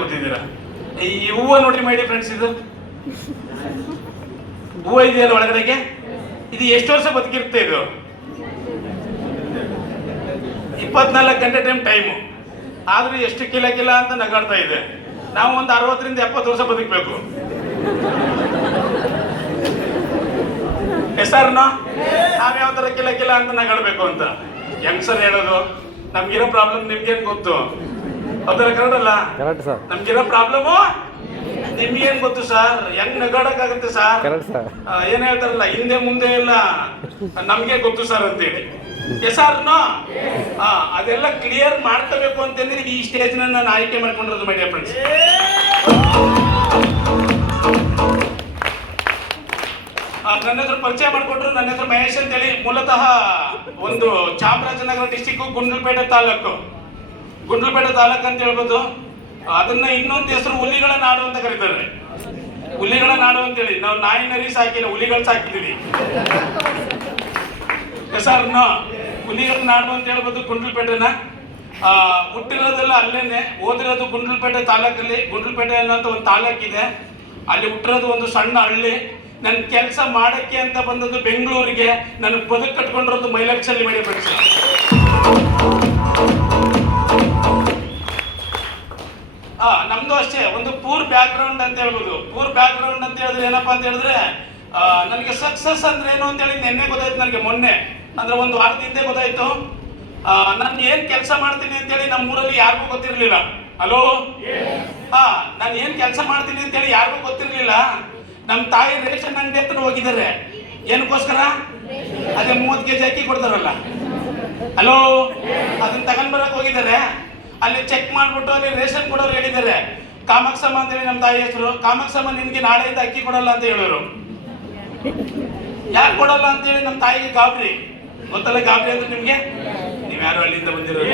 ಗೊತ್ತಿದ್ದೀರಾ? ಈ ಹೂವು ನೋಡಿ ಮೈ ಡಿಯರ್ ಫ್ರೆಂಡ್ಸ್, ಇದು ಹೂವು ಇದೆಯಲ್ಲ ಒಳಗಡೆಗೆ, ಇದು ಎಷ್ಟು ವರ್ಷ ಬದುಕಿರುತ್ತೆ? ಇದು 24 ಗಂಟೆ ಟೈಮು. ಆದ್ರೂ ಎಷ್ಟು ಕಿಲ ಕಿಲ ಅಂತ ನಗಾಡ್ತಾ ಇದೆ. ನಾವು ಒಂದು 60ರಿಂದ 70 ವರ್ಷ ಬದುಕಬೇಕು. ಹೆಸರ್ನ ನಾವ್ ಯಾವ ತರ ಕಿಲ ಕಿಲ ಅಂತ ನಗಾಡ್ಬೇಕು ಅಂತ ಯಂಗ್ಸರ್ ಹೇಳೋದು. ನಮ್ಗಿರೋ ಪ್ರಾಬ್ಲಮ್ ನಿಮ್ಗೇನ್ ಗೊತ್ತು? ಅದರ ಕರೆಕ್ಟಲ್ಲ, ನಮ್ಗಿರೋ ಪ್ರಾಬ್ಲಮ್ ನಿಮ್ಗೇನ್ ಗೊತ್ತು ಸರ್? ಹೆಂಗ್ ನಗಾಡಕ್ಕಾಗತ್ತೆ ಸರ್? ಏನ್ ಹೇಳ್ತಾರಲ್ಲ, ಹಿಂದೆ ಮುಂದೆ ಎಲ್ಲ ನಮ್ಗೆ ಗೊತ್ತು ಸರ್ ಅಂತೇಳಿ. ಎಸಾರ್ನೋ ಅದೆಲ್ಲ ಕ್ಲಿಯರ್ ಮಾಡ್ಕೋಬೇಕು ಅಂತಂದ್ರೆ ಈ ಸ್ಟೇಜ್ ನಾನು ಆಯ್ಕೆ ಮಾಡ್ಕೊಂಡಿರೋದು ಮೈ ಡಿಯರ್ ಫ್ರೆಂಡ್ಸ್. ನನ್ನ ಹೆಸರು ಪರಿಚಯ ಮಾಡಿಕೊಟ್ರು. ನನ್ನ ಹೆಸರು ಮಹೇಶ್ ಅಂತೇಳಿ. ಮೂಲತಃ ಒಂದು ಚಾಮರಾಜನಗರ ಡಿಸ್ಟಿಕ್ ಗುಂಡ್ಲುಪೇಟೆ ತಾಲೂಕು ಅಂತ ಹೇಳ್ಬೋದು. ಅದನ್ನ ಇನ್ನೊಂದು ಹೆಸರು ಹುಲಿಗಳ ನಾಡು ಅಂತ ಕರೀತಾರೆ. ಹುಲಿಗಳ ನಾಡು ಅಂತೇಳಿ. ನಾವು ನಾಯಿನರಿ ಸಾಕಿಲ್ಲ, ಹುಲಿಗಳು ಸಾಕಿದೀವಿ. ಹೆಸರ್ನ ಹುಲಿಗಳ ನಾಡು ಅಂತ ಹೇಳ್ಬೋದು ಗುಂಡ್ಲುಪೇಟೆನ. ಹುಟ್ಟಿರೋದೆಲ್ಲ ಅಲ್ಲೇನೆ, ಓದಿರೋದು ಗುಂಡ್ಲುಪೇಟೆ ತಾಲೂಕಲ್ಲಿ. ಗುಂಡ್ಲುಪೇಟೆ ಅನ್ನೋಂಥ ಒಂದು ತಾಲೂಕಿದೆ, ಅಲ್ಲಿ ಹುಟ್ಟಿರೋದು ಒಂದು ಸಣ್ಣ ಹಳ್ಳಿ. ನನ್ನ ಕೆಲಸ ಮಾಡಕ್ಕೆ ಅಂತ ಬಂದದ್ದು ಬೆಂಗಳೂರಿಗೆ. ನನಗೆ ಬದುಕು ಕಟ್ಕೊಂಡಿರೋದು ಮೈಲಕ್ಷಲ್ಲಿ ಮೈ ಡಿಯರ್ ಫ್ರೆಂಡ್ಸ್. ನಮ್ದು ಅಷ್ಟೇ ಒಂದು ಪೂರ್ ಬ್ಯಾಕ್ ಗ್ರೌಂಡ್ ಅಂತ ಹೇಳ್ಬೋದು. ಪೂರ್ ಬ್ಯಾಕ್ ಗ್ರೌಂಡ್ ಅಂತ ಹೇಳಿದ್ರೆ ಏನಪ್ಪಾ ಅಂತ ಹೇಳಿದ್ರೆ, ನನಗೆ ಸಕ್ಸಸ್ ಅಂದ್ರೆ ಏನು ಅಂತ ಹೇಳಿ ನಿನ್ನೆ ಗೊತ್ತಾಯ್ತು. ನನಗೆ ಮೊನ್ನೆ ಅಂದ್ರೆ ಒಂದು ವಾರದ ಹಿಂದೆ ಗೊತ್ತಾಯ್ತು. ನಾನು ಏನ್ ಕೆಲಸ ಮಾಡ್ತೀನಿ ಅಂತೇಳಿ ನಮ್ಮೂರಲ್ಲಿ ಯಾರಿಗೂ ಗೊತ್ತಿರ್ಲಿಲ್ಲ. ಹಲೋ, ನಾನು ಏನ್ ಕೆಲಸ ಮಾಡ್ತೀನಿ ಅಂತೇಳಿ ಯಾರಿಗೂ ಗೊತ್ತಿರ್ಲಿಲ್ಲ. ನಮ್ಮ ತಾಯಿ ರೇಷನ್ ಅಂಗಡಿ ಹತ್ರ ಹೋಗಿದ್ದಾರೆ. ಏನಕ್ಕೋಸ್ಕರ? ಅದೇ 30 kg ಅಕ್ಕಿ ಕೊಡ್ತಾರಲ್ಲ, ಹಲೋ, ಅದನ್ನ ತಗೊಂಡ್ ಬರಕ್ ಹೋಗಿದ್ದಾರೆ. ಅಲ್ಲಿ ಚೆಕ್ ಮಾಡ್ಬಿಟ್ಟು ಅಲ್ಲಿ ರೇಷನ್ ಕೊಡೋರು ಹೇಳಿದ್ದಾರೆ, ಕಾಮಾಕ್ಷಮ್ಮ ಅಂತೇಳಿ ನಮ್ಮ ತಾಯಿ ಹೆಸರು. ಕಾಮಾಕ್ಷಮ್ಮ ನಿನ್ಗೆ ನಾಳೆಯಿಂದ ಅಕ್ಕಿ ಕೊಡಲ್ಲ ಅಂತ ಹೇಳಿದ್ರು. ಯಾಕೆ ಕೊಡಲ್ಲ ಅಂತೇಳಿ ನಮ್ಮ ತಾಯಿಗೆ ಗಾಬರಿ. ಗೊತ್ತಲ್ಲ ಗಾಬರಿ ಅಂದ್ರೆ ನಿಮ್ಗೆ? ನೀವ್ಯಾರು ಅಲ್ಲಿಂದ ಬಂದಿರೋದು.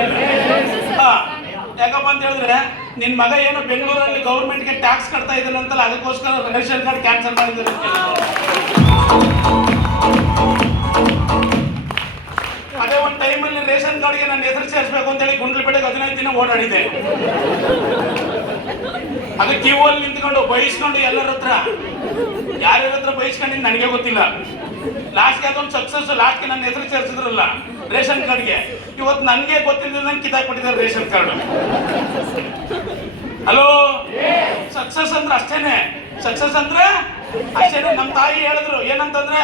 ಯಾಕಪ್ಪ ಅಂತ ಹೇಳಿದ್ರೆ, ನಿನ್ ಮಗ ಏನೋ ಬೆಂಗಳೂರಲ್ಲಿ ಗೌರ್ಮೆಂಟ್ಗೆ ಟ್ಯಾಕ್ಸ್ ಕಟ್ತಾ ಇದ್ದಾನಂತಲ್ಲ, ಅದಕ್ಕೋಸ್ಕರ ರೇಷನ್ ಕಾರ್ಡ್ ಕ್ಯಾನ್ಸಲ್ ಮಾಡಿದ್ದಾರೆ. ಅದೇ ಒಂದು ಟೈಮಲ್ಲಿ ರೇಷನ್ ಕಾರ್ಡ್ಗೆ ನನ್ನ ಹೆಸರು ಸೇರಿಸಬೇಕು ಅಂತ ಹೇಳಿ ಗುಂಡ್ಲುಪೇಟೆಗೆ 15 ದಿನ ಓಡಾಡಿದೆ. ಅದು ಕ್ಯೂ ಅಲ್ಲಿ ನಿಂತ್ಕೊಂಡು ಬಯಸ್ಕೊಂಡು ಎಲ್ಲರ ಹತ್ರ, ಯಾರ್ಯಾರ ಹತ್ರ ಬಯಸ್ಕೊಂಡಿದ್ದು ನನಗೆ ಗೊತ್ತಿಲ್ಲ. ಲಾಸ್ಟ್ಗೆ ಅದೊಂದು ಸಕ್ಸಸ್. ಲಾಸ್ಟ್ಗೆ ನನ್ನ ಹೆಸರು ಸೇರಿಸಿದ್ರಲ್ಲ ರೇಷನ್ ಕಾರ್ಡ್ಗೆ. ಇವತ್ತು ನನಗೆ ಗೊತ್ತಿಲ್ಲ, ನಂಗೆ ಕಿತ್ತಾಕ್ಬಿಟ್ಟಿದ್ದಾರೆ ರೇಷನ್ ಕಾರ್ಡ್. ಹಲೋ, ಸಕ್ಸಸ್ ಅಂದ್ರೆ ಅಷ್ಟೇನೆ. ಸಕ್ಸಸ್ ಅಂದ್ರೆ ಅಷ್ಟೇನೆ. ನಮ್ಮ ತಾಯಿ ಹೇಳಿದ್ರು ಏನಂತಂದ್ರೆ,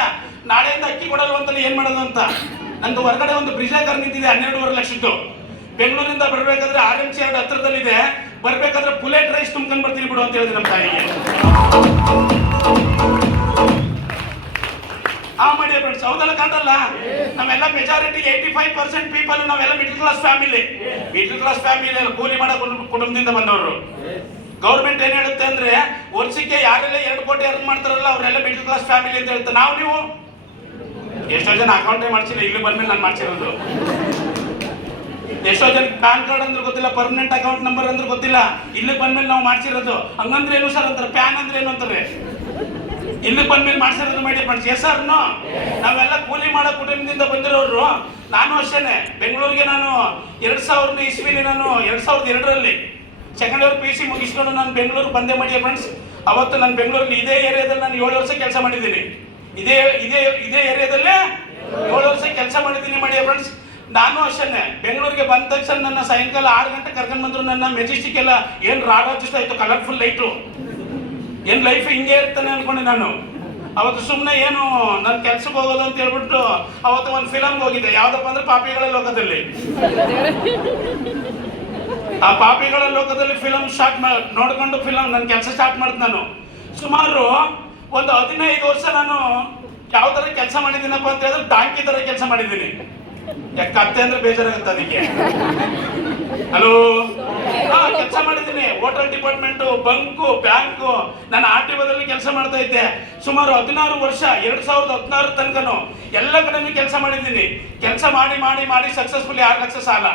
ನಾಳೆಯಿಂದ ಅಕ್ಕಿ ಕೊಡಲ್ವಂತಲ್ಲ, ಏನ್ ಮಾಡೋದು ಅಂತ. ನಂದು ಹೊರಗಡೆ ಒಂದು ಬ್ರಿಜಾಕರ್ ನಿಂತಿದೆ 12.5 ಲಕ್ಷದ್ದು. ಬೆಂಗಳೂರಿಂದ ಬರ್ಬೇಕಾದ್ರೆ RMC ಎರಡು ಹತ್ರದಲ್ಲಿದೆ. ಬರ್ಬೇಕಾದ್ರೆ ಬುಲೆಟ್ ರೈಸ್ ತುಂಬ್ಕೊಂಡ್ ಬರ್ತೀನಿ ಬಿಡು ಅಂತ ಹೇಳಿದೆ ನಮ್ಮ ತಾಯಿಗೆ. ಮಾಡಿ ಫ್ರೆಂಡ್ಸ್, ಹೌದಲ್ಲ ಕಾಣಲ್ಲ? ನಾವೆಲ್ಲ ಮೆಜಾರಿಟಿ 85% ಪೀಪಲ್ ನಾವೆಲ್ಲ ಮಿಡಲ್ ಕ್ಲಾಸ್ ಫ್ಯಾಮಿಲಿ. ಕೂಲಿ ಮಾಡೋ ಕುಟುಂಬದಿಂದ ಬಂದವರು. ಗೌರ್ಮೆಂಟ್ ಏನ್ ಹೇಳುತ್ತೆ ಅಂದ್ರೆ, ವರ್ಷಕ್ಕೆ ಯಾರೆಲ್ಲ 2 ಕೋಟಿ ಅರ್ನ್ ಮಾಡ್ತಾರಲ್ಲ ಅವರೆಲ್ಲ ಮಿಡಲ್ ಕ್ಲಾಸ್ ಫ್ಯಾಮಿಲಿ ಅಂತ ಹೇಳುತ್ತೆ. ನೀವು ಎಷ್ಟೋ ಜನ ಅಕೌಂಟೇ ಮಾಡ್ಸಿಲ್ಲ, ಇಲ್ಲಿ ಬಂದ್ಮೇಲೆ ನಾನು ಮಾಡ್ಸಿರೋದು. ಎಷ್ಟೋ ಜನ ಪ್ಯಾನ್ ಕಾರ್ಡ್ ಅಂದ್ರೆ ಗೊತ್ತಿಲ್ಲ, ಪರ್ಮನೆಂಟ್ ಅಕೌಂಟ್ ನಂಬರ್ ಅಂದ್ರೆ ಗೊತ್ತಿಲ್ಲ, ಇಲ್ಲಿ ಬಂದ್ಮೇಲೆ ನಾವು ಮಾಡ್ಸಿರೋದು. ಹಂಗಂದ್ರೆ ಏನು ಸರ್ ಅಂತಾರೆ, ಪ್ಯಾನ್ ಅಂದ್ರೆ ಏನು ಅಂತಾರೆ, ಇಲ್ಲಿ ಬಂದ್ಮೇಲೆ ಮಾಡ್ಸಿರೋದು ಮೈ ಡಿಯರ್ ಫ್ರೆಂಡ್ಸ್. ಹೆಸರ್ನು ನಾವೆಲ್ಲ ಕೂಲಿ ಮಾಡೋ ಕುಟುಂಬದಿಂದ ಬಂದಿರೋರು. ನಾನು ಅಷ್ಟೇನೆ. ಬೆಂಗಳೂರಿಗೆ ನಾನು 2000 ಇಸ್ವಿಲಿ, ನಾನು 2002ರಲ್ಲಿ ಸೆಕೆಂಡ್ ಇಯರ್ PC ಮುಗಿಸ್ಕೊಂಡು ನಾನು ಬೆಂಗಳೂರು ಬಂದೆ ಮೈ ಡಿಯರ್ ಫ್ರೆಂಡ್ಸ್. ಅವತ್ತು ನಾನು ಬೆಂಗಳೂರಲ್ಲಿ ಇದೇ ಏರಿಯಾದಲ್ಲಿ ನಾನು 7 ವರ್ಷ ಕೆಲಸ ಮಾಡಿದ್ದೀನಿ. ಇದೇ ಏರಿಯಾದಲ್ಲೇ 7 ವರ್ಷ ಕೆಲಸ ಮಾಡಿದ್ದೀನಿ ಮೈ ಡಿಯರ್ ಫ್ರೆಂಡ್ಸ್. ನಾನು ಅಷ್ಟೇನೆ. ಬೆಂಗಳೂರಿಗೆ ಬಂದ ತಕ್ಷಣ ನನ್ನ ಸಾಯಂಕಾಲ 6 ಗಂಟೆ ಕರ್ಕೊಂಡು ಬಂದ್ರು. ನನ್ನ ಮೆಜೆಸ್ಟಿಕ್ ಎಲ್ಲ ಏನ್ ರಾರಾಜಿಸ್ತಾ ಇತ್ತು, ಕಲರ್ಫುಲ್ ಲೈಟು. ಏನ್ ಲೈಫ್ ಹಿಂಗೆ ಇರ್ತಾನೆ ಅನ್ಕೊಂಡೆ ನಾನು. ಅವತ್ತು ಸುಮ್ಮನೆ ಏನು ನನ್ನ ಕೆಲ್ಸಕ್ಕೆ ಹೋಗೋದು ಅಂತ ಹೇಳ್ಬಿಟ್ಟು ಅವತ್ತು ಒಂದು ಫಿಲಮ್ಗೆ ಹೋಗಿದ್ದೆ. ಯಾವ್ದಪ್ಪ ಅಂದ್ರೆ ಪಾಪಿಗಳ ಲೋಕದಲ್ಲಿ. ಆ ಪಾಪಿಗಳ ಲೋಕದಲ್ಲಿ ಫಿಲಮ್ ನೋಡ್ಕೊಂಡು ನನ್ನ ಕೆಲಸ ಸ್ಟಾರ್ಟ್ ಮಾಡಿದ್ ನಾನು. ಸುಮಾರು ಒಂದು 15 ವರ್ಷ ನಾನು ಯಾವ ತರ ಕೆಲಸ ಮಾಡಿದ್ದೀನಪ್ಪ ಅಂತ ಹೇಳಿದ್ರೆ, ಡಾಂಕಿ ತರ ಕೆಲಸ ಮಾಡಿದ್ದೀನಿ. ಕತ್ತೆ ಅಂದ್ರೆ ಬೇಜಾರಾಗುತ್ತೆ ಅದಕ್ಕೆ. ಹಲೋ, ಕೆಲಸ ಮಾಡಿದ್ದೀನಿ. ಹೋಟೆಲ್ ಡಿಪಾರ್ಟ್ಮೆಂಟ್, ಬಂಕು, ಬ್ಯಾಂಕು, ನಾನು RTOದಲ್ಲಿ ಕೆಲಸ ಮಾಡ್ತಾ ಇದ್ದೆ. ಸುಮಾರು 16 ವರ್ಷ, 2016 ತನಕನು ಎಲ್ಲ ಕಡೆನೂ ಕೆಲಸ ಮಾಡಿದ್ದೀನಿ. ಕೆಲಸ ಮಾಡಿ ಸಕ್ಸಸ್ಫುಲಿ 6 ಲಕ್ಷ ಸಾಲ.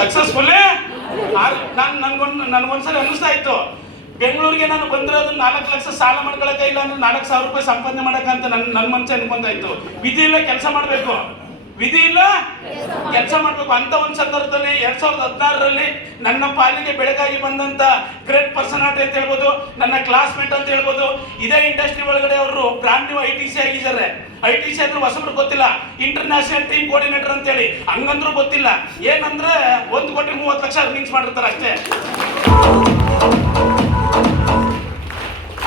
ಸಕ್ಸಸ್ಫುಲ್ಲಿ ನನ್ಗೊಂದ್ಸಲ ಅನಿಸ್ತಾ ಇತ್ತು, ಬೆಂಗಳೂರಿಗೆ ನಾನು ಬಂದಿರೋದು 4 ಲಕ್ಷ ಸಾಲ ಮಾಡ್ಕೊಳಕ್ಕೆ ಇಲ್ಲ ಅಂದ್ರೆ 4,000 ರೂಪಾಯಿ ಸಂಪಾದನೆ ಮಾಡಕ್ಕಂತ ನನ್ನ ಮನಸ್ಸು ಅನ್ಕೊಂತ ಇತ್ತು. ವಿಧಿ ಇಲ್ಲ, ಕೆಲಸ ಮಾಡಬೇಕು. ವಿಧಿ ಇಲ್ಲ ಕೆಲಸ ಮಾಡ್ಬೇಕು ಅಂತ ಒಂದು ಸಂದರ್ಭದಲ್ಲಿ 2016ರಲ್ಲಿ ನನ್ನ ಪಾಲಿಗೆ ಬೆಳಗಾಗಿ ಬಂದಂತ ಗ್ರೇಟ್ ಪರ್ಸನಾಲಿಟಿ ಅಂತ ಹೇಳ್ಬೋದು, ನನ್ನ ಕ್ಲಾಸ್ಮೇಟ್ ಅಂತ ಹೇಳ್ಬೋದು. ಇದೇ ಇಂಡಸ್ಟ್ರಿ ಒಳಗಡೆ ಅವರು ಬ್ರಾಂಡ್ ನ್ಯೂ ITC ಆಗಿದ್ದಾರೆ. ITC ಅಂದ್ರೆ ಹೊಸಬ್ರು ಗೊತ್ತಿಲ್ಲ, ಇಂಟರ್ನ್ಯಾಷನಲ್ ಟೀಮ್ ಕೋಆರ್ಡಿನೇಟರ್ ಅಂತ ಹೇಳಿ, ಹಂಗಂದ್ರೂ ಗೊತ್ತಿಲ್ಲ. ಏನಂದ್ರೆ 1,30,00,000 ಅರ್ನಿಂಗ್ಸ್ ಮಾಡಿರ್ತಾರೆ ಅಷ್ಟೇ.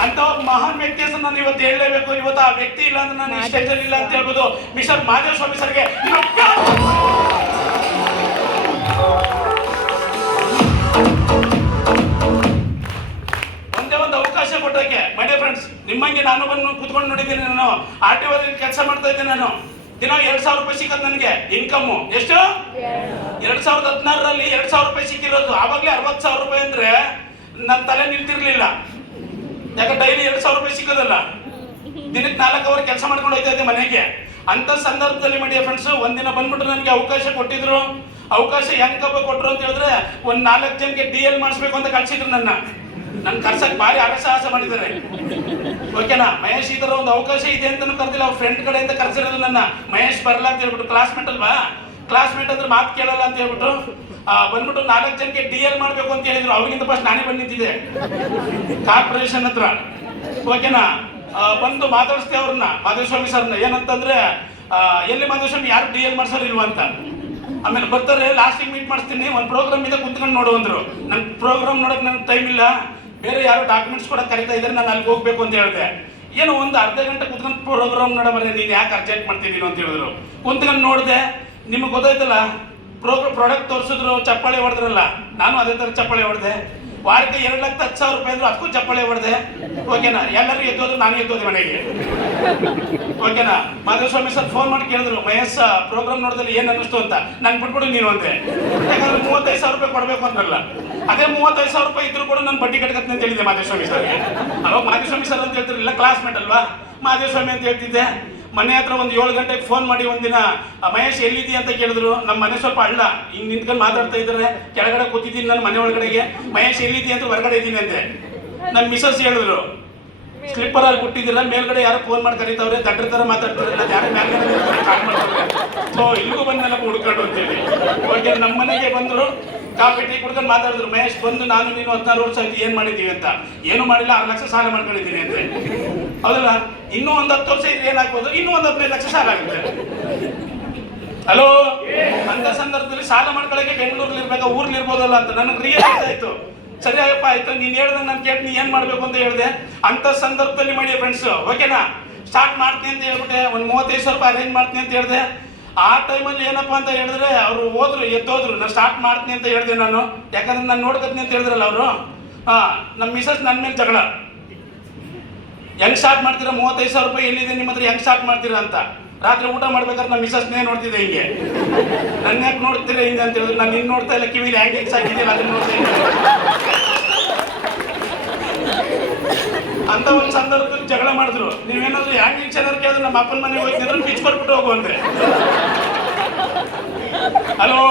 ಅಂತ ಮಹಾನ್ ವ್ಯಕ್ತಿ ಹೆಸರು ನಾನು ಇವತ್ತು ಹೇಳಲೇಬೇಕು. ಇವತ್ತು ಆ ವ್ಯಕ್ತಿ ಇಲ್ಲ ಅಂದ್ರೆ ನಾನು ಈ ಸ್ಟೇಜಲ್ಲಿ ಇಲ್ಲ ಅಂತ ಹೇಳ್ಬೋದು. ಮಿಸ್ಟರ್ ಮಾದೇವಸ್ವಾಮಿ ಸರ್ಗೆ ಒಂದೇ ಒಂದು ಅವಕಾಶ ಕೊಟ್ಟಕ್ಕೆ. ಮೈ ಡಿಯರ್ ಫ್ರೆಂಡ್ಸ್, ನಿಮ್ಮಂಗೆ ನಾನು ಬಂದು ಕುತ್ಕೊಂಡು ನೋಡಿದ್ದೀನಿ. ನಾನು RTO ಕೆಲಸ ಮಾಡ್ತಾ ಇದ್ದೀನಿ. ನಾನು ದಿನ 2,000 ರೂಪಾಯಿ ಸಿಕ್ಕದು ನನಗೆ ಇನ್ಕಮ್. ಎಷ್ಟು? 2016ರಲ್ಲಿ 2,000 ರೂಪಾಯಿ ಸಿಕ್ಕಿರೋದು. ಆವಾಗಲೇ 60,000 ರೂಪಾಯಿ ಅಂದ್ರೆ ನನ್ನ ತಲೆ ನಿಲ್ತಿರ್ಲಿಲ್ಲ. ಯಾಕೆ ಡೈಲಿ 2,000 ರೂಪಾಯಿ ಸಿಕ್ಕೋದಲ್ಲ, ದಿನಕ್ಕೆ 4 ಅವರ್ ಕೆಲಸ ಮಾಡ್ಕೊಂಡು ಹೋಗ್ತಾ ಇದ್ದೆ ಮನೆಗೆ. ಅಂತ ಸಂದರ್ಭದಲ್ಲಿ ಮೈ ಡಿಯರ್ ಫ್ರೆಂಡ್ಸ್, ಒಂದಿನ ಬಂದ್ಬಿಟ್ಟು ನನಗೆ ಅವಕಾಶ ಕೊಟ್ಟಿದ್ರು. ಅವಕಾಶ ಹೆಂಗಪ್ಪ ಕೊಟ್ಟರು ಅಂತ ಹೇಳಿದ್ರೆ, ಒಂದು 4 ಜನಕ್ಕೆ DL ಮಾಡಿಸ್ಬೇಕು ಅಂತ ಕಳ್ಸಿದ್ರು. ನನ್ನ ಕರ್ಸಕ್ಕೆ ಭಾರಿ ಅರಸಾಹಸ ಮಾಡಿದ್ದಾರೆ. ಓಕೆನಾ? ಮಹೇಶ್ ಈ ಥರ ಒಂದು ಅವಕಾಶ ಇದೆ ಅಂತ ಕರೆದಿಲ್ಲ, ಅವ್ರ ಫ್ರೆಂಡ್ ಕಡೆಯಿಂದ ಕರ್ಸಿರೋದು ನನ್ನ. ಮಹೇಶ್ ಬರಲ್ಲ ಅಂತ ಹೇಳ್ಬಿಟ್ಟು, ಕ್ಲಾಸ್ಮೇಟ್ ಅಲ್ವಾ, ಕ್ಲಾಸ್ಮೇಟ್ ಅಂದ್ರೆ ಮಾತು ಕೇಳಲ್ಲ ಅಂತ ಹೇಳ್ಬಿಟ್ಟು ಬಂದ್ಬಿಟ್ಟು 4 ಜನಕ್ಕೆ DL ಮಾಡಬೇಕು ಅಂತ ಹೇಳಿದ್ರು. ಅವ್ರಿಗಿಂತ ಫಸ್ಟ್ ನಾನೇ ಬಂದು ನಿಂತಿದ್ದೆ ಕಾರ್ಪೊರೇಷನ್ ಹತ್ರ. ಓಕೆನಾ? ಬಂದು ಮಾತಾಡಿಸ್ತೆ ಅವ್ರನ್ನ, ಮಾದೇವಸ್ವಾಮಿ ಸರ್ನ. ಏನಂತಂದ್ರೆ, ಎಲ್ಲಿ ಮಾದೇವಸ್ವಾಮಿ ಯಾರು DL ಮಾಡ್ಸೋರಿಲ್ವಾ ಅಂತ. ಆಮೇಲೆ ಬರ್ತಾರೆ, ಲಾಸ್ಟಿಗೆ ಮೀಟ್ ಮಾಡಿಸ್ತೀನಿ, ಒಂದು ಪ್ರೋಗ್ರಾಮ್ ಇದೆ ಕುಂತ್ಕೊಂಡು ನೋಡು ಅಂದ್ರು. ನನ್ನ ಪ್ರೋಗ್ರಾಮ್ ನೋಡೋಕೆ ನನಗೆ ಟೈಮ್ ಇಲ್ಲ, ಬೇರೆ ಯಾರು ಡಾಕ್ಯುಮೆಂಟ್ಸ್ ಕೊಡೋಕೆ ಕರಿತಾ ಇದ್ದಾರೆ, ನಾನು ಅಲ್ಲಿಗೆ ಹೋಗ್ಬೇಕು ಅಂತ ಹೇಳಿದೆ. ಏನೋ ಒಂದು ಅರ್ಧ ಗಂಟೆ ಕುತ್ಕೊಂಡು ಪ್ರೋಗ್ರಾಮ್ ನೋಡಬಾರೆ, ನೀನು ಯಾಕೆ ಅರ್ಜೆಂಟ್ ಮಾಡ್ತಿದ್ದೀನಿ ಅಂತ ಹೇಳಿದ್ರು. ಕುಂತ್ಕೊಂಡು ನೋಡಿದೆ. ನಿಮಗೆ ಗೊತ್ತಾಯ್ತಲ್ಲ, ಪ್ರಾಡಕ್ಟ್ ತೋರಿಸಿದ್ರು, ಚಪ್ಪಾಳೆ ಹೊಡೆದ್ರಲ್ಲ, ನಾನು ಅದೇ ಥರ ಚಪ್ಪಾಳೆ ಹೊಡೆದೆ. ವಾರಕ್ಕೆ 2,10,000 ರೂಪಾಯಿ ಅಂದ್ರು, ಅದಕ್ಕೂ ಚಪ್ಪಾಳೆ ಹೊಡೆದೆ. ಓಕೆನಾ? ಎಲ್ಲರೂ ಎದ್ದೋದು, ನಾನು ಎದ್ದೋದೆ ಮನೆಗೆ. ಓಕೆನಾ? ಮಾದೇವಸ್ವಾಮಿ ಸರ್ ಫೋನ್ ಮಾಡಿ ಕೇಳಿದ್ರು, ಮಹೇಶ್ ಪ್ರೋಗ್ರಾಮ್ ನೋಡಿದ್ರೆ ಏನು ಅನ್ನಿಸ್ತು ಅಂತ. ನಾನು ಬಿಟ್ಬಿಡು ನೀನು ಅಂದೆ. ಯಾಕಂದ್ರೆ 35,000 ರೂಪಾಯಿ ಕೊಡಬೇಕು ಅಂದ್ರಲ್ಲ. ಅದೇ 35,000 ರೂಪಾಯಿ ಇದ್ರು ಕೂಡ ನಾನು ಬಡ್ಡಿ ಕಟ್ಕತ್ತೀನಿ ಅಂತ ಹೇಳಿದ್ದೆ ಮಾದೇವಸ್ವಾಮಿ ಸರ್ಗೆ. ಅವಾಗ ಮಾದೇವಸ್ವಾಮಿ ಸರ್ ಅಂತ ಹೇಳ್ತಿರಲಿಲ್ಲ, ಕ್ಲಾಸ್ಮೇಟ್ ಅಲ್ವಾ, ಮಾದೇವಸ್ವಾಮಿ ಅಂತ ಹೇಳ್ತಿದ್ದೆ. ಮನೆ ಹತ್ರ ಒಂದು 7 ಗಂಟೆಗೆ ಫೋನ್ ಮಾಡಿ ಒಂದಿನ, ಮಹೇಶ್ ಎಲ್ಲಿದ್ದೀ ಅಂತ ಕೇಳಿದ್ರು. ನಮ್ಮ ಮನೆ ಸ್ವಲ್ಪ ಹಳ್ಳ, ಹಿಂಗೆ ನಿಂತ್ಕೊಂಡು ಮಾತಾಡ್ತಾ ಇದ್ದಾರೆ. ಕೆಳಗಡೆ ಕೂತಿದ್ದೀನಿ ನಾನು ಮನೆ ಒಳಗಡೆಗೆ. ಮಹೇಶ್ ಎಲ್ಲಿದ್ದೀ ಅಂತ ಹೊರಗಡೆ ಇದ್ದೀನಿ ಅಂತೆ. ನಮ್ಮ ಮಿಸಸ್ ಹೇಳಿದ್ರು, ಸ್ಲಿಪ್ಪರಲ್ಲಿ ಬಿಟ್ಟಿದ್ದೀರ, ಮೇಲ್ಗಡೆ ಯಾರೋ ಫೋನ್ ಮಾಡಿ ಕರೀತಾವ್ರೆ, ದಡ್ರ ಥರ ಮಾತಾಡ್ತಾರೆ, ಯಾರು ಮೇಲ್ಗಡೆ ಕಾಲ್ ಮಾಡ್ತಾರೆ. ಸೊ ಇಲ್ಲಿಗೂ ಬಂದೆಲ್ಲ ಹುಡ್ಕೊಂಡು ಅಂತೇಳಿ. ಓಕೆ, ನಮ್ಮ ಮನೆಗೆ ಬಂದರು, ಕಾಫಿ ಟೀ ಕುಡ್ಕೊಂಡು ಮಾತಾಡಿದ್ರು. ಮಹೇಶ್ ಬಂದು, ನಾನು ನೀನು 16 ವರ್ಷ ಆಯ್ತು, ಏನು ಮಾಡಿದ್ದೀವಿ ಅಂತ. ಏನು ಮಾಡಿಲ್ಲ, 6 ಲಕ್ಷ ಸಾಲ ಮಾಡ್ಕೊಂಡಿದ್ದೀನಿ ಅಂತೆ. ಹೌದಲ್ಲ? ಇನ್ನೂ ಒಂದು 10 ವರ್ಷ ಇದ್ರೆ ಏನಾಗ್ಬೋದು, ಇನ್ನೂ ಒಂದು 15 ಲಕ್ಷ ಸಾಲ ಆಗುತ್ತೆ. ಹಲೋ? ಅಂತ ಸಂದರ್ಭದಲ್ಲಿ ಸಾಲ ಮಾಡ್ಕೊಳ್ಳೋಕೆ ಬೆಂಗಳೂರಲ್ಲಿ ಇರ್ಬೇಕಾ, ಊರ್ಲಿ ಇರ್ಬೋದಲ್ಲ ಅಂತ ನನಗೆ ರಿಯಲೈಸ್ ಆಯ್ತು. ಸರಿ ಆಗಪ್ಪ, ಆಯ್ತು, ನೀನು ಹೇಳ್ದೆ, ನಾನು ಕೇಳಿ ನೀ ಏನು ಮಾಡಬೇಕು ಅಂತ ಹೇಳಿದೆ. ಅಂತ ಸಂದರ್ಭದಲ್ಲಿ ಮಾಡಿ ಫ್ರೆಂಡ್ಸ್, ಓಕೆನಾ, ಸ್ಟಾರ್ಟ್ ಮಾಡ್ತೀನಿ ಅಂತ ಹೇಳ್ಬಿಟ್ಟೆ. ಒಂದು 35,000 ರೂಪಾಯಿ ಅರೇಂಜ್ ಮಾಡ್ತೀನಿ ಅಂತ ಹೇಳಿದೆ. ಆ ಟೈಮಲ್ಲಿ ಏನಪ್ಪ ಅಂತ ಹೇಳಿದ್ರೆ, ಅವರು ಹೋದ್ರು, ಎದ್ದೋದ್ರು. ನಾನು ಸ್ಟಾರ್ಟ್ ಮಾಡ್ತೀನಿ ಅಂತ ಹೇಳಿದೆ ನಾನು, ಯಾಕಂದ್ರೆ ನಾನು ನೋಡ್ಕೊತೀನಿ ಅಂತ ಹೇಳಿದ್ರಲ್ಲ ಅವರು. ನಮ್ಮ ಮಿಸಸ್ ನನ್ನ ಮೇಲೆ ಜಗಳ, ಹೆಂಗೆ ಸ್ಟಾರ್ಟ್ ಮಾಡ್ತೀರಾ, 35,000 ರೂಪಾಯಿ ಎಲ್ಲಿದೆ ನಿಮ್ಮ ಹತ್ರ, ಹೆಂಗೆ ಸ್ಟಾರ್ಟ್ ಮಾಡ್ತೀರಾ ಅಂತ. ರಾತ್ರಿ ಊಟ ಮಾಡ್ಬೇಕಾದ್ರೆ ನಮ್ಮ ಮಿಸಸ್ನೇ ನೋಡ್ತಿದ್ದೆ ಹಿಂಗೆ. ನನ್ನ ಯಾಕೆ ನೋಡ್ತೀರಾ ಹಿಂಗೆ ಅಂತ ಹೇಳಿದ್ರು. ನಾನು ಇನ್ನು ನೋಡ್ತಾ ಇಲ್ಲ, ಕಿವಿಲಿ ಹ್ಯಾಂಗಿಂಗ್ಸ್ ಹಾಕಿದ್ದೀರ ಅದನ್ನ ನೋಡ್ತಾ ಇಲ್ಲ ಅಂತ ಒಂದು ಸಂದರ್ಭದಲ್ಲಿ ಜಗಳ ಮಾಡಿದ್ರು. ನೀವೇನಾದ್ರು ಹ್ಯಾಂಗಿಂಗ್ಸ್ ಏನಾದ್ರು ಕೇಳಿದ್ರೆ, ನಮ್ಮ ಅಪ್ಪನ ಮನೆಗೆ ಹೋಗಿ ಪಿಚ್ ಕೊಟ್ಬಿಟ್ಟು ಹೋಗು ಅಂದ್ರೆ. ಹಲೋ?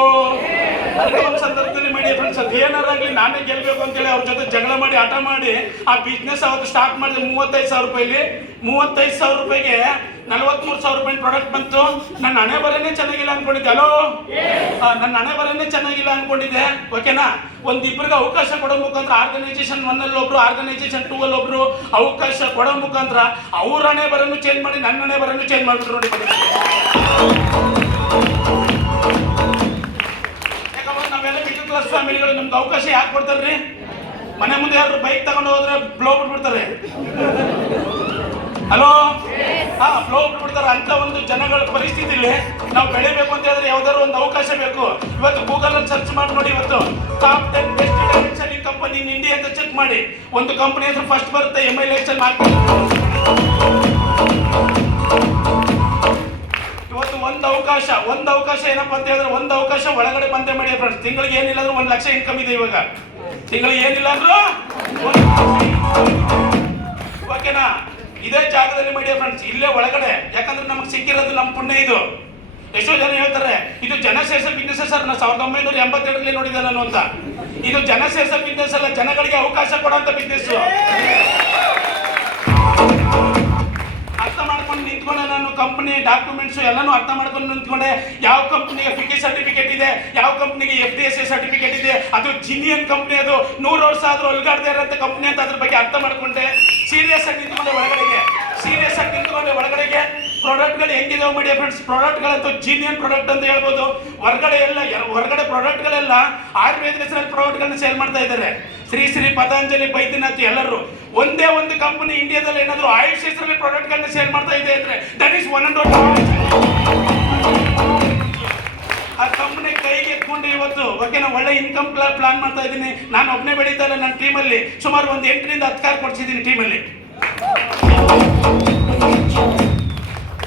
ಒಂದು ಸಂದರ್ಭದಲ್ಲಿ ಮಾಡಿ ಫ್ರೆಂಡ್ಸ್, ಅದು ಏನಾರಾಗಲಿ ನಾನೇ ಗೆಲ್ಬೇಕು ಅಂತೇಳಿ ಅವ್ರ ಜೊತೆ ಜಗಳ ಮಾಡಿ, ಆಟ ಮಾಡಿ ಆ ಬಿಸ್ನೆಸ್ ಅವತ್ತು ಸ್ಟಾರ್ಟ್ ಮಾಡಿದೆ 35,000 ರೂಪಾಯಿಲಿ. 35,000 ರೂಪಾಯಿಗೆ 43,000 ರೂಪಾಯಿ ಪ್ರಾಡಕ್ಟ್ ಬಂತು. ನನ್ನ ಹಣೆ ಬರನೇ ಚೆನ್ನಾಗಿಲ್ಲ ಅನ್ಕೊಂಡಿದ್ದೆ. ಹಲೋ? ನನ್ನ ಹಣೆ ಬರನೇ ಚೆನ್ನಾಗಿಲ್ಲ ಅನ್ಕೊಂಡಿದ್ದೆ. ಓಕೆನಾ? ಒಂದಿಬ್ಬರಿಗೆ ಅವಕಾಶ ಕೊಡೋ ಮುಖಾಂತರ, ಆರ್ಗನೈಸೇಷನ್ 1 ಅಲ್ಲಿ ಒಬ್ರು, ಆರ್ಗನೈಸೇಷನ್ 2 ಅಲ್ಲಿ ಒಬ್ರು ಅವಕಾಶ ಕೊಡೋ ಮುಖಾಂತರ ಅವ್ರ ಹಣೆ ಬರನ್ನು ಚೇಂಜ್ ಮಾಡಿ ನನ್ನ ಹಣೆ ಬರನ್ನು ಚೇಂಜ್ ಮಾಡ್ಬಿಟ್ರು ನೋಡಿ. ಯಾಕಂದ್ರೆ ನಾವೆಲ್ಲ ಮಿಡಲ್ ಕ್ಲಾಸ್ ಫ್ಯಾಮಿಲಿಗಳು, ನಮ್ಗೆ ಅವಕಾಶ ಯಾಕೆ ಕೊಡ್ತಾರ್ರಿ? ಮನೆ ಮುಂದೆ ಯಾರು ಬೈಕ್ ತಗೊಂಡು ಹೋದ್ರೆ ಬ್ಲೋ ಬಿಟ್ಬಿಡ್ತಾರೆ. ಹಲೋ? ಫ್ಲೋ ಬಿಟ್ಬಿಡ್ತಾರೆ. ಅಂತ ಒಂದು ಜನಗಳ ಪರಿಸ್ಥಿತಿಲಿ ನಾವು ಬೆಳಿಬೇಕು ಅಂತ ಹೇಳಿದ್ರೆ ಯಾವ್ದಾದ್ರು ಒಂದು ಅವಕಾಶ ಬೇಕು. ಇವತ್ತು ಗೂಗಲ್ ಅಲ್ಲಿ ಸರ್ಚ್ ಮಾಡಿ ನೋಡಿ, ಇವತ್ತು top 10 best direct selling company in India ಅಂತ ಚೆಕ್ ಮಾಡಿ, ಒಂದು ಕಂಪನಿ ಹೆಸರು ಫಸ್ಟ್ ಬರುತ್ತೆ, MILXL ಮಾರ್ಕೆಟ್. ಇವತ್ತು ಒಂದು ಅವಕಾಶ ಏನಪ್ಪ ಅಂತ ಹೇಳಿದ್ರೆ, ಒಂದು ಅವಕಾಶ ಒಳಗಡೆ ಬಂದೆ ಮಾಡಿ ಫ್ರೆಂಡ್ಸ್. ತಿಂಗಳಿಗೆ ಏನಿಲ್ಲ ಅಂದ್ರೂ 1 ಲಕ್ಷ ಇನ್ಕಮ್ ಇದೆ ಇವಾಗ. ತಿಂಗಳಿಗೆ ಏನಿಲ್ಲ ಅಂದ್ರೂ, ಓಕೆನಾ? ಇದೇ ಜಾಗದಲ್ಲಿ ಮಾಡಿ ಫ್ರೆಂಡ್ಸ್, ಇಲ್ಲೇ ಒಳಗಡೆ. ಯಾಕಂದ್ರೆ ನಮಗೆ ಸಿಕ್ಕಿರೋದು ನಮ್ಮ ಪುಣ್ಯ ಇದು. ಎಷ್ಟೋ ಜನ ಹೇಳ್ತಾರೆ ಇದು ಜನಸೇರಿಸ ಬಿಸ್ನೆಸ್ ಸರ್, ನಾನು 1982ರಲ್ಲಿ ನೋಡಿದ್ದೆ ನಾನು ಅಂತ. ಇದು ಜನಸೇರಿಸ ಬಿಸ್ನೆಸ್ ಅಲ್ಲ, ಜನಗಳಿಗೆ ಅವಕಾಶ ಕೊಡುವಂತ ಬಿಸ್ನೆಸ್. ಆ ಅರ್ಥ ಮಾಡ್ಕೊಂಡು ನಿಂತ್ಕೊಂಡೆ. ನಾನು ಕಂಪ್ನಿ ಡಾಕ್ಯುಮೆಂಟ್ಸ್ ಎಲ್ಲಾನು ಅರ್ಥ ಮಾಡ್ಕೊಂಡು ನಿಂತ್ಕೊಂಡೆ. ಯಾವ ಕಂಪ್ನಿಗೆ ಫಿಕಿ ಸರ್ಟಿಫಿಕೇಟ್ ಇದೆ, ಯಾವ ಕಂಪ್ನಿಗೆ FDSA ಸರ್ಟಿಫಿಕೇಟ್ ಇದೆ, ಅದು ಜಿನಿಯನ್ ಕಂಪ್ನಿ, ಅದು 100 ವರ್ಷ ಆದ್ರೂ ಒಳಗಾಡದೇ ಇರೋಂಥ ಕಂಪ್ನಿ ಅಂತ ಅದ್ರ ಬಗ್ಗೆ ಅರ್ಥ ಮಾಡ್ಕೊಂಡೆ. ಸೀರಿಯಸ್ ಆಗಿ ನಿಂತ್ಕೊಂಡೆ ಒಳಗಡೆಗೆ. ಪ್ರಾಡಕ್ಟ್ಗಳು ಹೆಂಗಿದಾವೆ ಮಾಡಿ ಫ್ರೆಂಡ್ಸ್, ಪ್ರಾಡಕ್ಟ್ಗಳಂತೂ ಜಿನಿಯನ್ ಪ್ರಾಡಕ್ಟ್ ಅಂತ ಹೇಳ್ಬೋದು. ಹೊರಗಡೆ ಪ್ರಾಡಕ್ಟ್ಗಳೆಲ್ಲ ಆಯುರ್ವೇದ ಹೆಸರಲ್ಲಿ ಪ್ರಾಡಕ್ಟ್ಗಳನ್ನ ಸೇಲ್ ಮಾಡ್ತಾ ಇದ್ದಾರೆ. ಶ್ರೀ ಪತಂಜಲಿ, ಬೈದ್ಯನಾಥ್ ಎಲ್ಲರೂ. ಒಂದೇ ಒಂದು ಕಂಪನಿ ಇಂಡಿಯಾದಲ್ಲಿ ಏನಾದರೂ ಆಯುಷ್ ಹೆಸರಲ್ಲಿ ಪ್ರಾಡಕ್ಟ್ಗಳನ್ನ ಸೇಲ್ ಮಾಡ್ತಾ ಇದೆ ಅಂದ್ರೆ ದಟ್ ಈಸ್ ಒನ್ ಅಂಡ್ ಆ ಕಂಪನಿ ಕೈಗೆ ಎತ್ಕೊಂಡು ಇವತ್ತು ಓಕೆ ನಾನು ಒಳ್ಳೆ ಇನ್ಕಮ್ ಪ್ಲಾನ್ ಮಾಡ್ತಾ ಇದ್ದೀನಿ. ನಾನು ಒಬ್ಬನೇ ಬೆಳೀತಾ ಇಲ್ಲ, ನನ್ನ ಟೀಮಲ್ಲಿ ಸುಮಾರು ಒಂದು 8ರಿಂದ 10 ಕಾರ್ ಕೊಡ್ಸಿದ್ದೀನಿ ಟೀಮಲ್ಲಿ.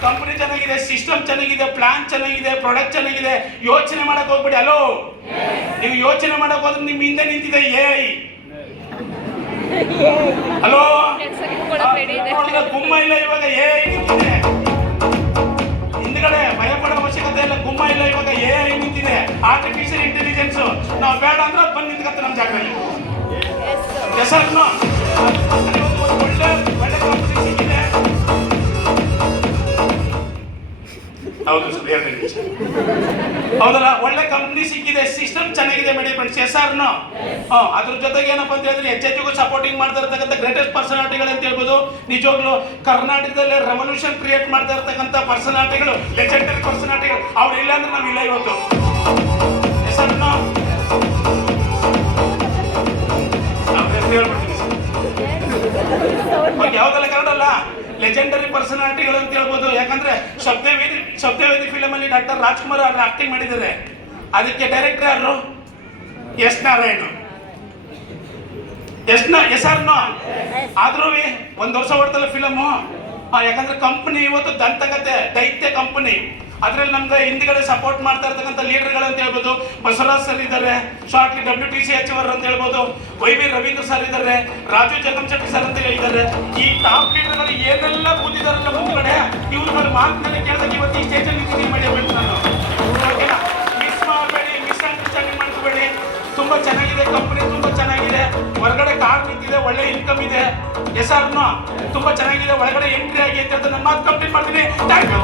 ಕಂಪನಿ ಚೆನ್ನಾಗಿದೆ, ಸಿಸ್ಟಮ್ ಚೆನ್ನಾಗಿದೆ, ಪ್ಲಾನ್ ಚೆನ್ನಾಗಿದೆ, ಪ್ರಾಡಕ್ಟ್ ಚೆನ್ನಾಗಿದೆ. ಯೋಚನೆ ಮಾಡಕ್ ಹೋಗ್ಬಿಡಿ. ಅಲೋ, ನೀವು ಯೋಚನೆ ಮಾಡಕ್ ಹೋದ್ರೆ ನಿಮ್ ಹಿಂದೆ ನಿಂತಿದೆ AI. ಹಲೋ, ಗುಮ್ಮ ಇಲ್ಲ ಇವಾಗ, AI ನಿಂತಿದೆ ಹಿಂದ್ಗಡೆ. ಭಯ ಪಡೋ ಅವಶ್ಯಕತೆ ಇಲ್ಲ, ಗುಮ್ಮ ಇಲ್ಲ ಇವಾಗ, AI ನಿಂತಿದೆ. ಆರ್ಟಿಫಿಷಿಯಲ್ ಇಂಟೆಲಿಜೆನ್ಸ್ ನಾವು ಬೇಡ ಅಂದ್ರೆ ಅದು ಬಂದು ನಿಂತ್ಕತ್ತೆ ನಮ್ಮ ಜಾಗದಲ್ಲಿ. ಹೆಸರು ಒಳ್ಳೆ ಕಂಪನಿ ಸಿಕ್ಕಿದೆ. ಹೌದು ಸರ್, ಹೌದಲ್ಲ, ಒಳ್ಳೆ ಕಂಪ್ನಿ ಸಿಕ್ಕಿದೆ, ಸಿಸ್ಟಮ್ ಚೆನ್ನಾಗಿದೆ ಮೇಡಿ ಫ್ರೆಂಡ್ಸ್. ಹೆಸರ್ನು ಅದ್ರ ಜೊತೆಗೆ ಏನಪ್ಪ ಅಂತ ಹೇಳಿದ್ರೆ ಹೆಚ್ಚೆಚ್ಚಿಗೂ ಸಪೋರ್ಟಿಂಗ್ ಮಾಡ್ತಾ ಇರ್ತಕ್ಕಂಥ ಗ್ರೇಟೆಸ್ಟ್ ಪರ್ಸನಾಲಿಟಿಗಳು ಅಂತ ಹೇಳ್ಬೋದು. ನಿಜವಾಗ್ಲೂ ಕರ್ನಾಟಕದಲ್ಲಿ ರೆವಲ್ಯೂಷನ್ ಕ್ರಿಯೇಟ್ ಮಾಡ್ತಾ ಇರ್ತಕ್ಕಂಥ ಪರ್ಸನಾಲಿಟಿಗಳು, ಲೆಜೆಂಡರಿ ಪರ್ಸನಾಲಿಟಿಗಳು. ಅವ್ರು ಇಲ್ಲ ಅಂದ್ರೆ ನಾವಿಲ್ಲ ಇವತ್ತು. ಹೆಸರ್ನು ಹೇಳ್ಬಿಡ್ತೀನಿ ಯಾವ್ದಲ್ಲ ಕನ್ನಡಲ್ಲ, ಲೆಜೆಂಡರಿ ಪರ್ಸನಾಲಿಟಿಗಳು ಅಂತ ಹೇಳ್ಬೋದು. ಯಾಕಂದ್ರೆ ಸತ್ಯವೇದಿ ಫಿಲಮ್ ಅಲ್ಲಿ ಡಾಕ್ಟರ್ ರಾಜ್ಕುಮಾರ್ ಅವರು ಆಕ್ಟಿಂಗ್ ಮಾಡಿದ್ದಾರೆ. ಅದಕ್ಕೆ ಡೈರೆಕ್ಟರ್ ಯಾರು? ಎಸ್ ನಾರಾಯಣ್. ಎಸ್ಆರ್ನೋ ಆದ್ರೂ 1 ವರ್ಷ ಓಡ್ತಲ್ಲ ಫಿಲಮು. ಯಾಕಂದ್ರೆ ಕಂಪನಿ ಇವತ್ತು ದಂತಕತೆ ದೈತ್ಯ ಕಂಪನಿ. ಅದ್ರಲ್ಲಿ ನಮ್ಗೆ ಹಿಂದ್ಗಡೆ ಸಪೋರ್ಟ್ ಮಾಡ್ತಾ ಇರ್ತಕ್ಕಂಥ ಲೀಡರ್ಗಳು ಅಂತ ಹೇಳ್ಬೋದು. ಬಸವರಾಜ್ ಸರ್ ಇದ್ದಾರೆ, ಶಾರ್ಟ್ಲಿ WTCH ಅವರು ಅಂತ ಹೇಳ್ಬೋದು. YV ರವೀಂದ್ರ ಸರ್ ಇದ್ದಾರೆ, ರಾಜು ಜಗಂಶೆಟ್ಟಿ ಸರ್ ಅಂತ ಇದ್ದಾರೆ. ಈ ಟಾಪ್ ಲೀಡರ್ಗಳು ಏನೆಲ್ಲ ಕೂತಿದಾರಲ್ಲ ಮುಂದ್ಗಡೆ, ಇವ್ರುಗಳ ಮಾತಿನಲ್ಲಿ ಕೇಳಿದಾಗ ಇವತ್ತು ಈ ಸ್ಟೇಜಲ್ಲಿ ನಿಂತಿದ್ದೀನಿ ಮಾಡಬೇಕು. ನಾನು ಮಿಸ್ ಮಾಡಬೇಡಿ, ಮಿಸ್ಅಂಡರ್ಸ್ಟ್ಯಾಂಡಿಂಗ್ ಮಾಡ್ಕೋಬೇಡಿ. ತುಂಬಾ ಚೆನ್ನಾಗಿದೆ ಕಂಪನಿ, ತುಂಬಾ ಚೆನ್ನಾಗಿದೆ. ಹೊರಗಡೆ ಕಾರ್ ನಿಂತಿದೆ, ಒಳ್ಳೆ ಇನ್ಕಮ್ ಇದೆ. SRನೋ ತುಂಬಾ ಚೆನ್ನಾಗಿದೆ. ಒಳಗಡೆ ಎಂಟ್ರಿ ಆಗಿ ಅಂತ ನಮ್ಮ ಮಾತು ಕಂಪ್ಲೀಟ್ ಮಾಡ್ತೀನಿ. Thank you.